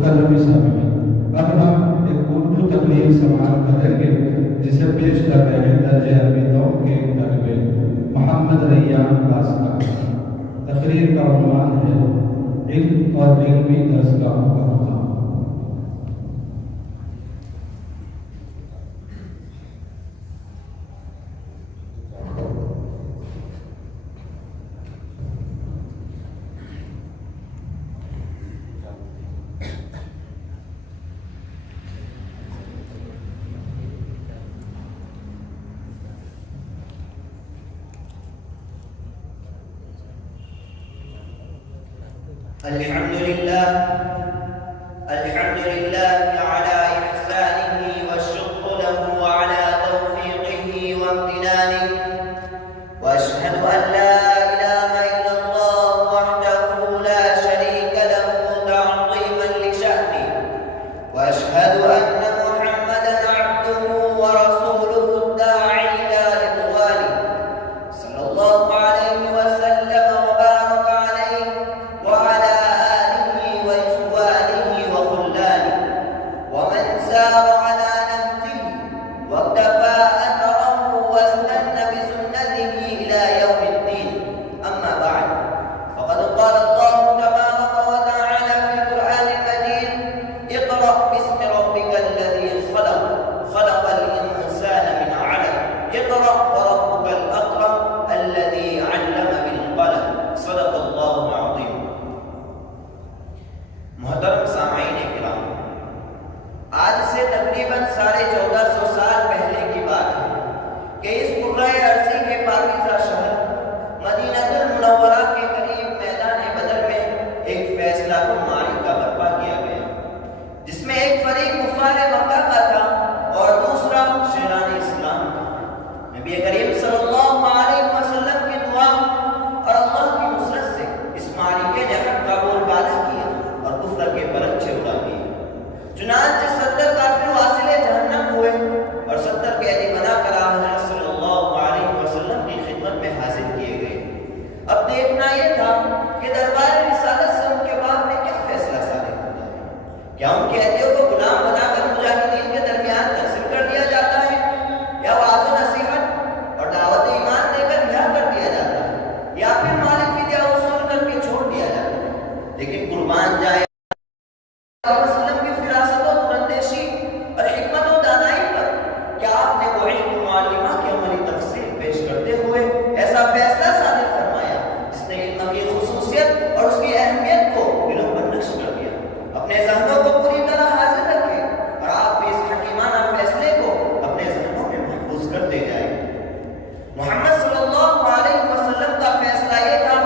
مکرم سامعین، اب ہم ایک اردو تقریر سماعت کریں گے جسے پیش کر رہے ہیں درجہ عربی دوم کے طالب محمد ریان کاسکا۔ تقریر کا عنوان ہے علم اور علمی درسگاہوں کا مقام۔ الحمد لله على إحسانه والشكر له على توفيقه وامتنانه، وأشهد أن لا إله إلا الله وحده لا شريك له تعظيما لشأنه، وأشهد أن محمدا عبده ورسوله الداعي إلى رضوانه، صلى الله عليه وسلم وبارك عليه وعلى ومن سار على نهجه واقتفى أثره واستنى بسنته إلى يوم الدين. أما بعد، فقد قال الله تبارك وتعالى في القرآن المجيد: اقرأ باسم ربك الذي خلق، خلق الإنسان من علق، اقرأ وربك الأكرم الذي علم بالقلم. صدق الله العظيم. محترم سامعین کرام، آج سے تقریباً 1450 سال پہلے کی بات ہے کہ اس قرۂ ارضی کے پاکیزہ شہر مدینہ المنورہ کے قریب میدان بدر میں ایک فیصلہ معاری کا برپا کیا گیا، جس میں ایک فریق کفار مکہ کا تھا اور دوسرا شہران اسلام کا۔ نبی کریم صلی اللہ علیہ وسلم کی دعا اور اللہ کی نصرت سے اس معرکے نے حق کا بول بالا کیا اور کفر کے پرچے اڑا دیے۔ چنانچہ 70 کافر واصل جہنم ہوئے اور 70 قیدی بنا کر حضرت صلی اللہ علیہ وسلم کی خدمت میں حاضر کیے گئے۔ اب دیکھنا یہ تھا کہ دربار رسالت سے ان کے بعد میں کیا فیصلہ صادر ہوتا ہے۔ کیا ان قیدیوں کو غلام بنا کر مجاہدین کے درمیان تقسیم کر دیا جاتا ہے، یا وعظ و نصیحت اور دعوت ایمان دے کر رہا کر دیا جاتا ہے، یا پھر مال فدیہ وصول کر کے چھوڑ دیا جاتا ہے۔ لیکن قربان جائے وسلم کی فراست و دراندیشی اور حکمت و دانائی پر کیا آپ نے وہ علم معلمہ کی عملی تفصیل پیش کرتے ہوئے ایسا فیصلہ صادر فرمایا جس نے علم کی خصوصیت اور اس کی اہمیت کو دلوں پر نقش کر دیا۔ اپنے ذہنوں کو پوری طرح حاضر رکھے اور آپ بھی اس حکیمانہ فیصلے کو اپنے ذہنوں میں محفوظ کرتے جائیں۔ محمد صلی اللہ علیہ وسلم کا فیصلہ یہ تھا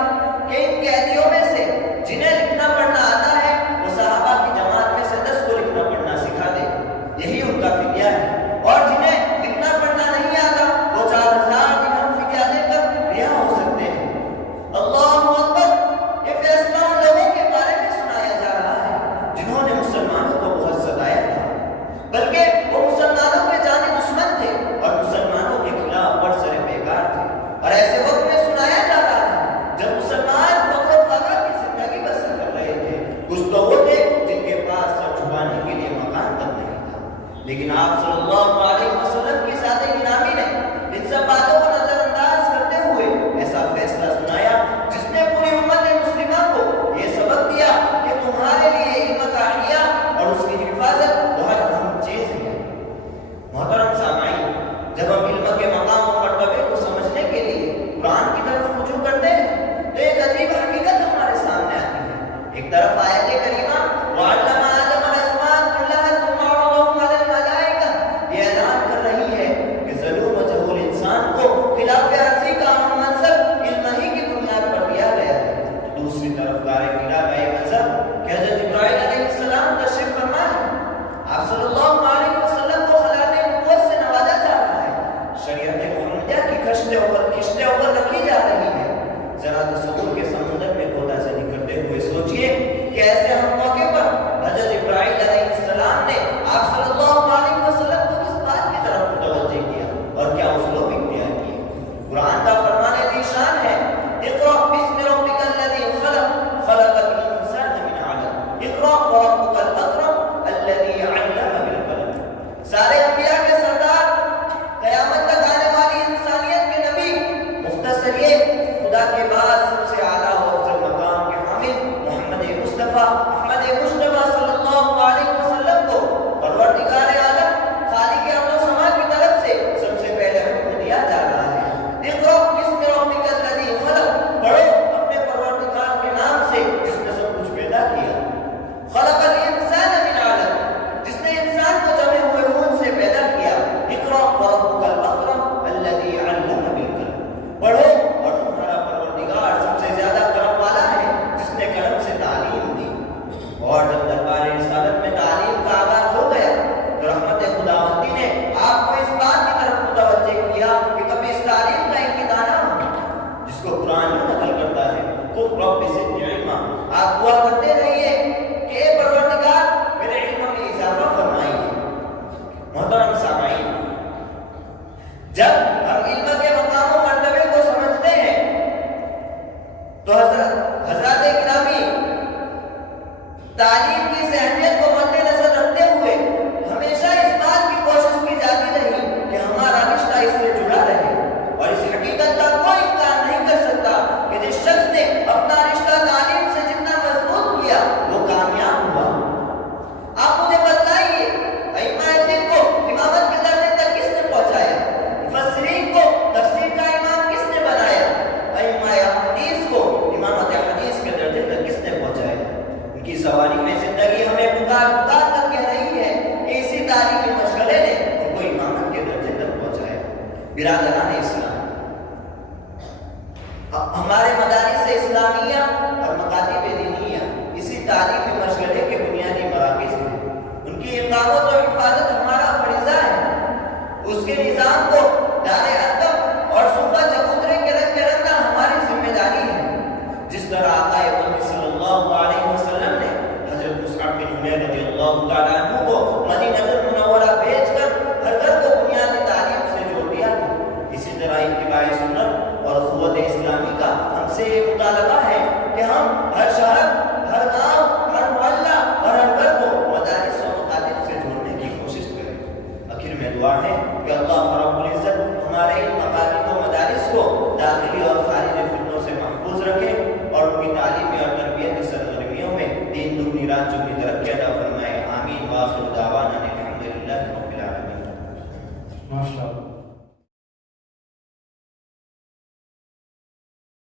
کہ ان قیدیوں میں سے جنہیں لکھنا پڑھنا آتا ہے وہ صحابہ کی جماعت میں سے 10 کو لکھنا پڑھنا سکھا دے، یہی ان کا فدیہ ہے، اور جنہیں لکھنا پڑھنا نہیں آتا وہ 4000 درہم فدیہ دے کر رہا ہو سکتے ہیں۔ اللہ اکبر! یہ فیصلہ ان لوگوں کے بارے میں سنایا جا رہا ہے جنہوں نے مسلمانوں کو بہت ستایا تھا، بلکہ وہ مسلمانوں کے جانی دشمن تھے اور مسلمانوں کے خلاف برسر بیکار تھے، اور ایسے وقت میں سنایا جا رہا ہے جب مسلمان فقر و فاقہ کی زندگی بسر کر رہے تھے۔ کچھ تو وہ تھے جن کے پاس سر چھپانے کے لیے مکان تک نہیں تھا، لیکن آپ صلی اللہ علیہ وسلم کی ذات انعامی نے ان سب باتوں کو نظر انداز کرتے ہوئے ایسا فیصلہ سنایا جس نے پوری امت مسلمہ کو یہ سبق دیا کہ تمہارے لیے علم کا احیاء اور اس کی حفاظت بہت اہم چیز ہے۔ محترم سامعین، جب ہم علم کے مقام و مرتبے کو سمجھنے کے لیے قرآن کی طرف رجوع کرتے ہیں تو ایک عجیب حقیقت ہمارے سامنے آتی ہے۔ ایک طرف آیت کریمہ وَعَلَّمَ آدَمَ الْأَسْمَاءَ كُلَّهَا ثُمَّ عَرَضَهُمْ عَلَى الْمَلَائِكَةِ یہ اعلان کر رہی ہے کہ ظلوم و جہول انسان کو رسالت میں تعلیم کا آغاز ہو گیا تو رحمت خداوندی نے آپ کو اس بات کی طرف متوجہ کیا کہ کبھی اس تعلیم کا انتظار نہ ہو جس کو قرآن میں نقل کرتا ہے تو رب زدنی علما، آپ دعا کرتے رہیے کہ اے پروردگار میرے علم میں اضافہ فرمائیے۔ محترم سامعین، جب ہم علم کے مقام و مرتبے کو سمجھتے ہیں تو حضرات گرامی تعلیم کی اہمیت کو مد نظر رکھتے ہوئے ہمیشہ اس بات کی کوشش کی جاتی رہی کہ ہمارا رشتہ اس سے جڑا رہے، اور اس حقیقت کا کوئی انکار نہیں کر سکتا کہ جس شخص نے اپنا رشتہ تعلیم سے جتنا مضبوط کیا وہ کامیاب ہوا۔ آپ مجھے بتائیے، ائمہ دین کو امامت کے درجے تک کس نے پہنچایا؟ مفسرین کو تفسیر کا امام کس نے بنایا؟ ائمہ حدیث کو امامت حدیث کے درجے تک کس نے پہنچایا؟ ان کی سواری میں زندگی ہمیں پکار پکار کر کہہ رہی ہے کہ اسی تعلیمی مشغلے نے ان کو امامت کے درجے تک پہنچایا۔ برادران اسلام، ہمارے مدارس اسلامیہ اور مکاتب دینیہ اسی تعلیمی مشغلے کے بنیادی مراکز ہیں۔ ان کی اقامت اور حفاظت ہمارا فریضہ ہے۔ اس کے نظام کو دار ادب اور صوبہ چبوترے کے رنگ میں رکھنا ہماری ذمہ داری ہے۔ جس طرح آقا مدنی صلی اللہ علیہ وسلم نے حضرت مصعب بن عمیر رضی اللہ تعالیٰ عنہ